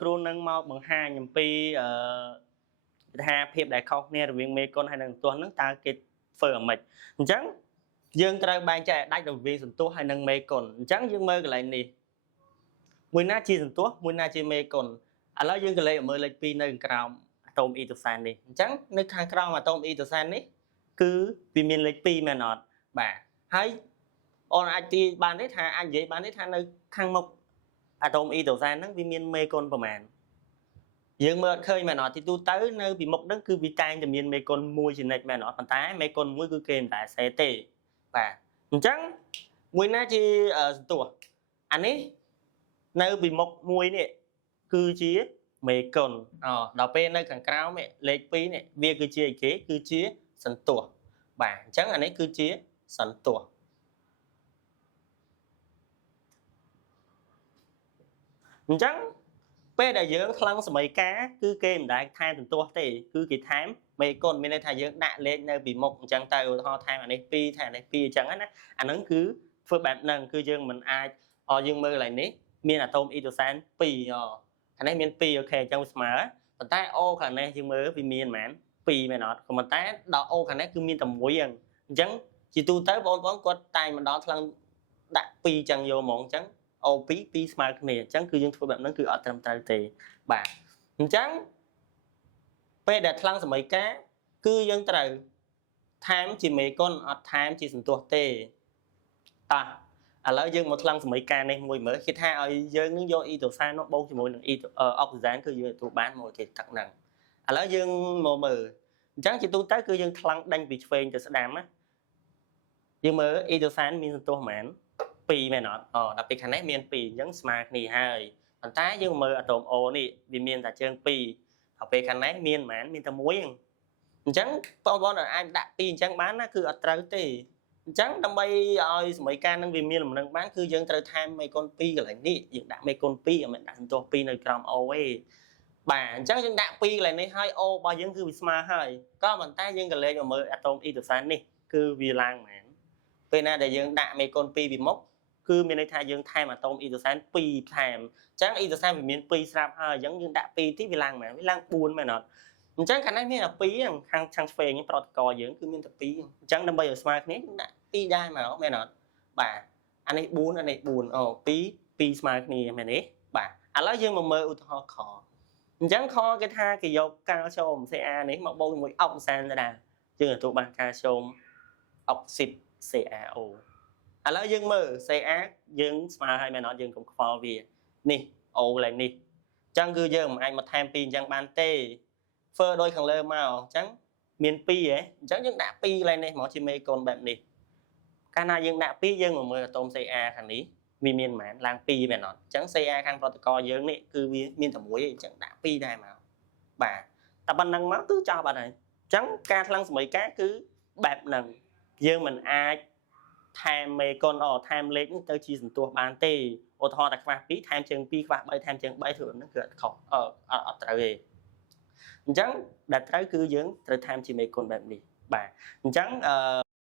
គ្រូនឹងមកបង្ហាញអំពីថាភាពដែលខុសគ្នារវាងមេគុណហើយនិងសន្ទស្សនឹងតើគេធ្វើអ្មិចអញ្ចឹងយើងត្រូវបែងចែកដាច់រវាងសន្ទស្សហើយនិងមេគុណអញ្ចឹងយើងមើលកន្លែងនេះមួយណាជាសន្ទស្សមួយណាជាមេគុណឥឡូវយើងក៏លេខមើលលេខ2នៅខាងក្រោមអាតូមអ៊ីដ្រូសែននេះអញ្ចឹងនៅខាងក្រោមអាតូមអ៊ីដ្រូសែននេះគឺវាមានលេខ2មែនអត់បាទហើយអូនអាចទីបានទេថាអាចនិយាយបានទេថានៅខាងមុខអាតូមអ៊ីដ្រូសែនហ្នឹងវាមានមេគុណប្រមាណយើងមើលអត់ឃើញមែនអត់ទីទូទៅនៅពីមុខហ្នឹងគឺវាតែងតែមានមេគុណមួយជានិច្ចមែនអត់ប៉ុន្តែមេគុណមួយគឺគេមិនដែលសេទេបាទអញ្ចឹងមួយណាជាសន្ទស្សអានេះនៅពីមុខមួយនេះគឺជាមេគុណដល់ពេលនៅខាងក្រោមនេះលេខ2នេះវាគឺជាអីគេគឺជាសន្ទស្សបាទអញ្ចឹងអានេះគឺជាសន្ទស្សអញ្ចឹងពេលដែលយើងថ្លឹងសមីការគឺគេមិនដែលថែមសន្ទស្សទេគឺគេថែមមេគុណមានន័យថាយើងដាក់លេខនៅពីមុខអញ្ចឹងទៅឧទាហរណ៍ថែមអានេះ2ថែមអានេះ2អញ្ចឹងណាអាហ្នឹងគឺធ្វើបែបហ្នឹងគឺយើងមិនអាចយើងមើលកន្លែងនេះមានអាតូមអ៊ីដ្រូសែន2ខាងនេះមាន2អូខេអញ្ចឹងស្មើប៉ុន្តែអូខាងនេះយើងមើលវាមានប៉ុន្មាន2មែនអត់ក៏ប៉ុន្តែដល់អូខាងនេះគឺមានតែ1អញ្ចឹងជាទូទៅបងប្អូនគាត់តែងមកដល់ថ្លឹងដាក់2អញ្ចឹងយកហ្មងអញ្ចឹងO2 2ស្មើគ្នាអញ្ចឹងគឺយើងធ្វើបែបហ្នឹងគឺអត់ត្រឹមត្រូវទេបាទអញ្ចឹងពេលដែលថ្លឹងសមីការគឺយើងត្រូវថែមជាមេគុណអត់ថែមជាសន្ទស្សទេឥឡូវយើងមកថ្លឹងសមីការនេះមួយមើលគេថាឲ្យយើងនឹងយកអ៊ីដ្រូសែននោះបូកជាមួយនឹងអុកស៊ីសែនគឺយើងទទួលបានមកគេទឹកហ្នឹងឥឡូវយើងមកមើលអញ្ចឹងជាទូទៅគឺយើងថ្លឹងដេញពីឆ្វេងទៅស្ដាំណាយើងមើលអ៊ីដ្រូសែនមានសន្ទស្សប៉ុន្មាន2មែនអត់ដល់ពេលខាងនេះមាន2អញ្ចឹងស្មើគ្នាហើយប៉ុន្តែយើងមើលអាតូម O នេះវាមានតែជើង2ដល់ពេលខាងនេះមានប៉ុន្មានមានតែ1អញ្ចឹងបងប្អូនអាចដាក់2អញ្ចឹងបានណាគឺអត់ត្រូវទេអញ្ចឹងដើម្បីឲ្យសមីការនឹងវាមានលំនឹងបានគឺយើងត្រូវថែមមេគុណ2កន្លែងនេះយើងដាក់មេគុណ2ឲ្យមិនដាក់សន្ទស្ស2នៅក្រោម O ទេបាទអញ្ចឹងយើងដាក់2កន្លែងនេះហើយ O របស់យើងគឺវាស្មើហើយក៏ប៉ុន្តែយើងក៏លេខមកមើលអាតូមអ៊ីដ្រូសែននេះគឺវាឡើងប៉ុន្មានពេលណាដែលយើងដាក់មេគុណ2ពីមុខគឺមានន័យថាយើងថែមអាតូមអ៊ីដ្រូសែន2ថែមអញ្ចឹងអ៊ីដ្រូសែនវាមាន2ស្រាប់ហើយអញ្ចឹងយើងដាក់2ទីវាឡើងមែនវាឡើង4មែនអត់អញ្ចឹងខាងនេះមានតែ2ខាងឆ្វេងប្រតិកយើងគឺមានតែ2អញ្ចឹងដើម្បីឲ្យស្មើគ្នាយើងដាក់2ដែរមកមែនអត់បាទអានេះ4អានេះ4 2ស្មើគ្នាមែនទេបាទឥឡូវយើងមកមើលឧទាហរណ៍ខអញ្ចឹងខគេថាគេយកកាល់ស្យូម Ca នេះមកបូកជាមួយអុកស៊ីសែនទៅដែរយើងទទួលបានកាល់ស្យូមអុកស៊ីត CaO ឥឡូវយើងមើល Ca យើងស្មើហើយមែនអត់យើងកុំខ្វល់វានេះ O ឡើងនេះអញ្ចឹងគឺយើងមិនអាចមកថែម2អញ្ចឹងបានទេធ្វើដូចខាងលើមកអញ្ចឹងមាន2ហ៎អញ្ចឹងយើងដាក់2ឡើងនេះមកជាមេគុណបែបនេះកាលណាយើងដាក់2យើងមកមើលអាតូម Ca ខាងនេះវាមានប៉ុន្មានឡើង2មែនអត់អញ្ចឹង Ca ខាងប្រតិកយើងនេះគឺវាមានតែ1អញ្ចឹងដាក់2ដែរមកបាទតែប៉ុណ្្នឹងមកគឺចប់អត់ហើយអញ្ចឹងការថ្លឹងសមីការគឺបែបហ្នឹងយើងមិនអាចថែមមេគុណថែមលេខនេះទៅជាសន្ទស្សបានទេឧទាហរណ៍តែខ្វះ2ថែមជើង2ខ្វះ3ថែមជើង3ធ្វើហ្នឹងគឺអត់ខុសអត់ត្រូវទេអញ្ចឹងដែលត្រូវគឺយើងត្រូវថែមជាមេគុណបែបនេះបាទអញ្ចឹង